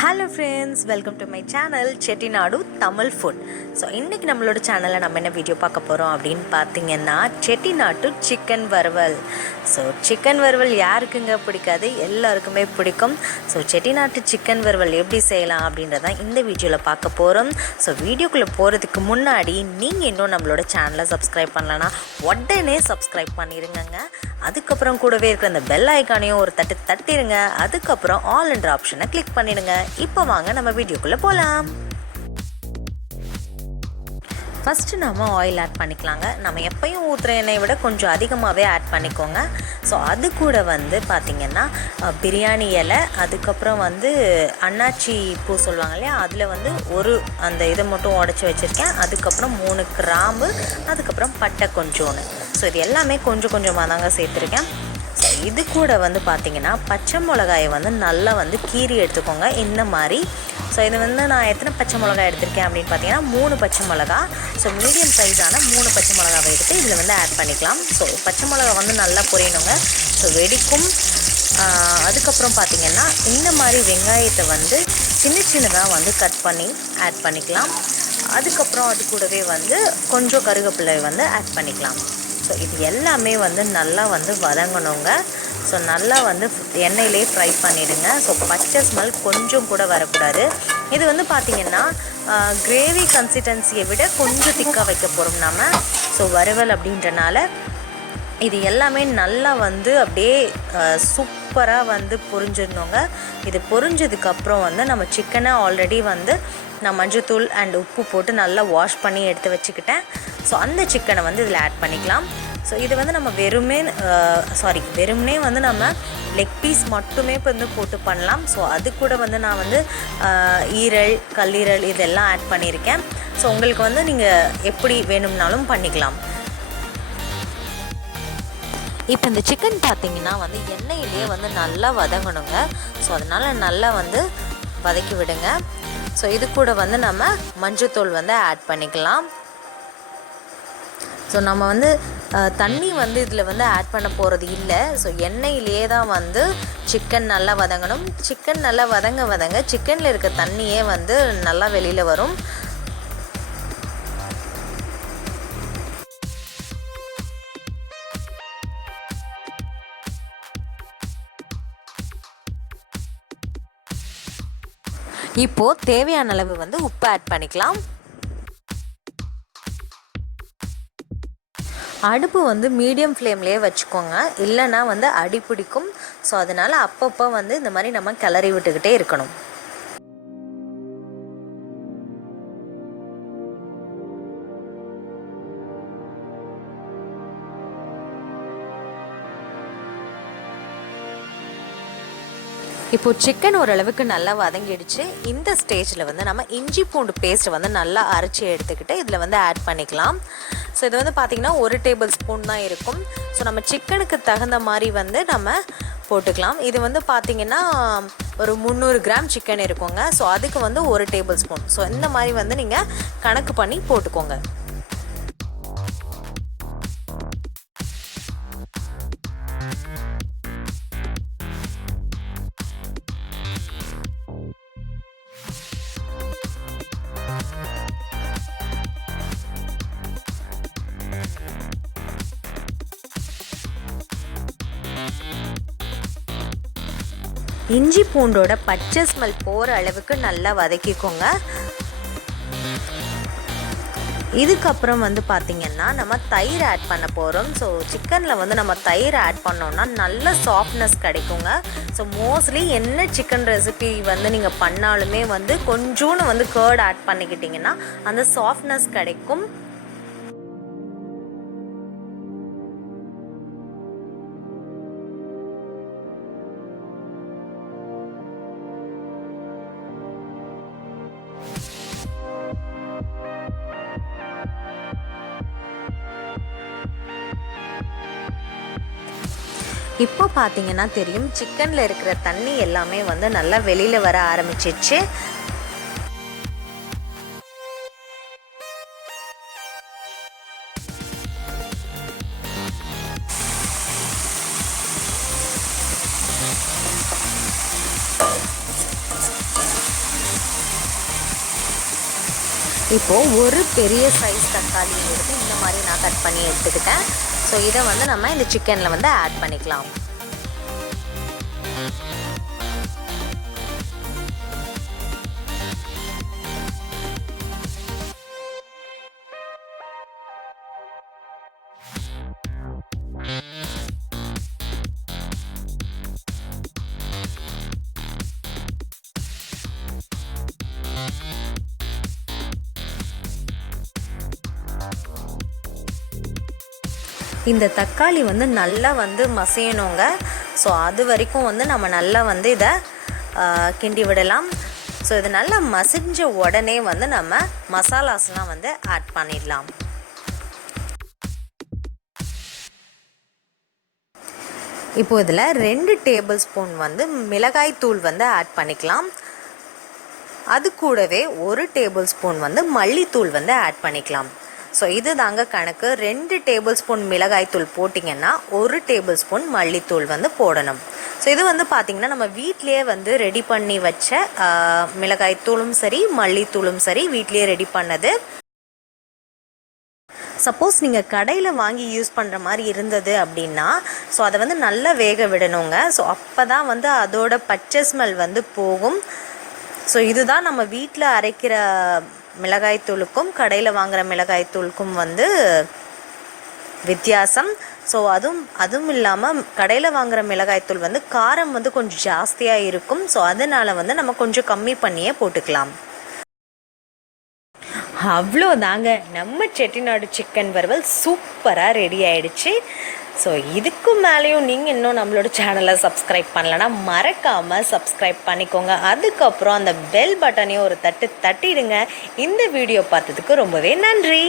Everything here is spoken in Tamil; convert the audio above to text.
Hello friends, welcome to my channel ChettinadTamilFood. So இன்னைக்கு நம்மளோட சேனல்ல நம்ம என்ன வீடியோ பார்க்க போறோம் அப்படினு பாத்தீங்கன்னா செட்டிநாட்டு சிக்கன் வறுவல். ஸோ சிக்கன் வறுவல் யாருக்குங்க பிடிக்காது, எல்லாருக்குமே பிடிக்கும். ஸோ செட்டிநாட்டு சிக்கன் வறுவல் எப்படி செய்யலாம் அப்படின்றத இந்த வீடியோவில் பார்க்க போகிறோம். ஸோ வீடியோக்குள்ளே போகிறதுக்கு முன்னாடி நீங்கள் இன்னும் நம்மளோட சேனலை சப்ஸ்கிரைப் பண்ணலன்னா உடனே சப்ஸ்கிரைப் பண்ணிடுங்க. அதுக்கப்புறம் கூடவே இருக்கிற அந்த பெல் ஐக்கானையும் ஒரு தட்டிடுங்க. அதுக்கப்புறம் ஆல் என்ற ஆப்ஷனை கிளிக் பண்ணிடுங்க. இப்போ வாங்க நம்ம வீடியோக்குள்ளே போகலாம். ஃபஸ்ட்டு நம்ம ஆயில் ஆட் பண்ணிக்கலாங்க. நம்ம எப்பயும் ஊற்றுற எண்ணெயை விட கொஞ்சம் அதிகமாகவே ஆட் பண்ணிக்கோங்க. ஸோ அது கூட பார்த்திங்கன்னா பிரியாணி இலை, அதுக்கப்புறம் அன்னாச்சி பூ சொல்லுவாங்க இல்லையா, அதில் ஒரு அந்த இதை மட்டும் உடச்சி வச்சுருக்கேன். அதுக்கப்புறம் 3 கிராம்பு, அதுக்கப்புறம் பட்டை கொஞ்சோன்னு. ஸோ இது எல்லாமே கொஞ்சம் கொஞ்சமாக தாங்க சேர்த்துருக்கேன். ஸோ இது கூட பார்த்திங்கன்னா பச்சை மிளகாயை நல்லா கீறி எடுத்துக்கோங்க இந்த மாதிரி. ஸோ இது நான் எத்தனை பச்சை மிளகாய் எடுத்திருக்கேன் அப்படின்னு பார்த்தீங்கன்னா 3 பச்சை மிளகா. ஸோ மீடியம் சைஸான 3 பச்சை மிளகாவை எடுத்து இதில் ஆட் பண்ணிக்கலாம். ஸோ பச்சை மிளகா நல்லா பொரியணுங்க. ஸோ வெடிக்கும். அதுக்கப்புறம் பார்த்திங்கன்னா இந்த மாதிரி வெங்காயத்தை சின்ன சின்னதாக கட் பண்ணி ஆட் பண்ணிக்கலாம். அதுக்கப்புறம் அது கூடவே கொஞ்சம் கருவேப்பிலை ஆட் பண்ணிக்கலாம். ஸோ இது எல்லாமே நல்லா வதங்கணுங்க. ஸோ நல்லா எண்ணெயிலே ஃப்ரை பண்ணிவிடுங்க. ஸோ பச்சை ஸ்மெல் கொஞ்சம் கூட வரக்கூடாது. இது பார்த்திங்கன்னா கிரேவி கன்சிஸ்டன்சியை விட கொஞ்சம் திக்காக வைக்க போகிறோம் நம்ம. ஸோ வறுவல் அப்படின்றனால இது எல்லாமே நல்லா அப்படியே சூப்பராக பொரிஞ்சிடணுங்க. இது பொரிஞ்சதுக்கப்புறம் நம்ம சிக்கனை ஆல்ரெடி நான் மஞ்சள்தூள் அண்ட் உப்பு போட்டு நல்லா வாஷ் பண்ணி எடுத்து வச்சுக்கிட்டேன். ஸோ அந்த சிக்கனை இதில் ஆட் பண்ணிக்கலாம். ஸோ இது நம்ம வெறுமனே நம்ம லெக் பீஸ் மட்டுமே போட்டு பண்ணலாம். ஸோ அது கூட நான் ஈரல், கல்லீரல் இதெல்லாம் ஆட் பண்ணியிருக்கேன். ஸோ உங்களுக்கு நீங்கள் எப்படி வேணும்னாலும் பண்ணிக்கலாம். இப்போ இந்த சிக்கன் பார்த்திங்கன்னா எண்ணெயிலே நல்லா வதங்கணுங்க. ஸோ அதனால் நல்லா வதக்கி விடுங்க. ஸோ இது கூட நம்ம மஞ்சள்தூள் ஆட் பண்ணிக்கலாம். ஸோ நம்ம தண்ணி இதில் ஆட் பண்ண போகிறது இல்லை. ஸோ எண்ணெயிலே தான் சிக்கன் நல்லா வதங்கணும். சிக்கன் நல்லா வதங்க சிக்கனில் இருக்க தண்ணியே நல்லா வெளியில் வரும். இப்போது தேவையான அளவு உப்பு ஆட் பண்ணிக்கலாம். அடுப்பு மீடியம் ஃப்ளேம்லேயே வச்சுக்கோங்க, இல்லைன்னா அடி பிடிக்கும். ஸோ அதனால் அப்பப்போ இந்த மாதிரி நம்ம கிளறி விட்டுக்கிட்டே இருக்கணும். இப்போது சிக்கன் ஓரளவுக்கு நல்லா வதங்கிடுச்சு. இந்த ஸ்டேஜில் நம்ம இஞ்சி பூண்டு பேஸ்ட் நல்லா அரைச்சி எடுத்துக்கிட்டு இதில் ஆட் பண்ணிக்கலாம். ஸோ இது பார்த்திங்கன்னா 1 டேபிள் ஸ்பூன் தான் இருக்கும். ஸோ நம்ம சிக்கனுக்கு தகுந்த மாதிரி நம்ம போட்டுக்கலாம். இது பார்த்திங்கன்னா ஒரு 300 கிராம் சிக்கன் இருக்குங்க. ஸோ அதுக்கு 1 டேபிள் ஸ்பூன். ஸோ இந்த மாதிரி நீங்கள் கணக்கு பண்ணி போட்டுக்கோங்க. இஞ்சி பூண்டோட பச்சை ஸ்மெல் போகிற அளவுக்கு நல்லா வதக்கிக்கோங்க. இதுக்கப்புறம் பார்த்திங்கன்னா நம்ம தயிர் ஆட் பண்ண போகிறோம். ஸோ சிக்கனில் நம்ம தயிர் ஆட் பண்ணோன்னா நல்ல சாஃப்ட்னஸ் கிடைக்குங்க. ஸோ மோஸ்ட்லி என்ன சிக்கன் ரெசிபி நீங்கள் பண்ணாலுமே கொஞ்சோன்னு கர்ட் ஆட் பண்ணிக்கிட்டிங்கன்னா அந்த சாஃப்ட்னஸ் கிடைக்கும். இப்போ பார்த்தீங்கன்னா தெரியும், சிக்கனில் இருக்கிற தண்ணி எல்லாமே நல்லா வெளியில் வர ஆரம்பிச்சிச்சு. இப்போது ஒரு பெரிய சைஸ் தக்காளி எடுத்து இந்த மாதிரி நான் கட் பண்ணி எடுத்துக்கிட்டேன். ஸோ இதை வந்து நம்ம இந்த சிக்கனில் வந்து ஆட் பண்ணிக்கலாம். இந்த தக்காளி வந்து நல்லா வந்து மசியணுங்க. ஸோ அது வரைக்கும் வந்து நம்ம நல்லா வந்து இதை கிண்டி விடலாம். ஸோ இது நல்லா மசிஞ்ச உடனே வந்து நம்ம மசாலாஸ்லாம் வந்து ஆட் பண்ணிடலாம். இப்போது இதில் 2 டேபிள் ஸ்பூன் வந்து மிளகாய் தூள் வந்து ஆட் பண்ணிக்கலாம். அது கூடவே 1 டேபிள் ஸ்பூன் வந்து மல்லித்தூள் வந்து ஆட் பண்ணிக்கலாம். ஸோ இது தாங்க கணக்கு. 2 டேபிள் ஸ்பூன் மிளகாய்த்தூள் போட்டிங்கன்னா 1 டேபிள் ஸ்பூன் மல்லித்தூள் வந்து போடணும். ஸோ இது வந்து பார்த்திங்கன்னா நம்ம வீட்லேயே வந்து ரெடி பண்ணி வச்ச மிளகாய்த்தூளும் சரி மல்லித்தூளும் சரி வீட்லேயே ரெடி பண்ணது. சப்போஸ் நீங்கள் கடையில் வாங்கி யூஸ் பண்ணுற மாதிரி இருந்தது அப்படின்னா ஸோ அதை வந்து நல்லா வேக விடணுங்க. ஸோ அப்போ தான் வந்து அதோட பச்சை ஸ்மெல் வந்து போகும். ஸோ இதுதான் நம்ம வீட்டில் அரைக்கிற மிளகாய்த்தூளுக்கும் கடையில் வாங்குகிற மிளகாய்த்தூளுக்கும் வந்து வித்தியாசம். ஸோ அதுவும் இல்லாமல் கடையில் வாங்குகிற மிளகாய்த்தூள் வந்து காரம் வந்து கொஞ்சம் ஜாஸ்தியாக இருக்கும். ஸோ அதனால் வந்து நம்ம கொஞ்சம் கம்மி பண்ணியே போட்டுக்கலாம். அவ்வளோதாங்க, நம்ம செட்டிநாடு சிக்கன் வறுவல் சூப்பராக ரெடி ஆகிடுச்சு. ஸோ இதுக்கு மேலேயும் நீங்கள் இன்னும் நம்மளோட சேனலை சப்ஸ்கிரைப் பண்ணலன்னா மறக்காமல் சப்ஸ்கிரைப் பண்ணிக்கோங்க. அதுக்கப்புறம் அந்த பெல் பட்டனையும் ஒரு தட்டிடுங்க. இந்த வீடியோ பார்த்ததுக்கு ரொம்பவே நன்றி.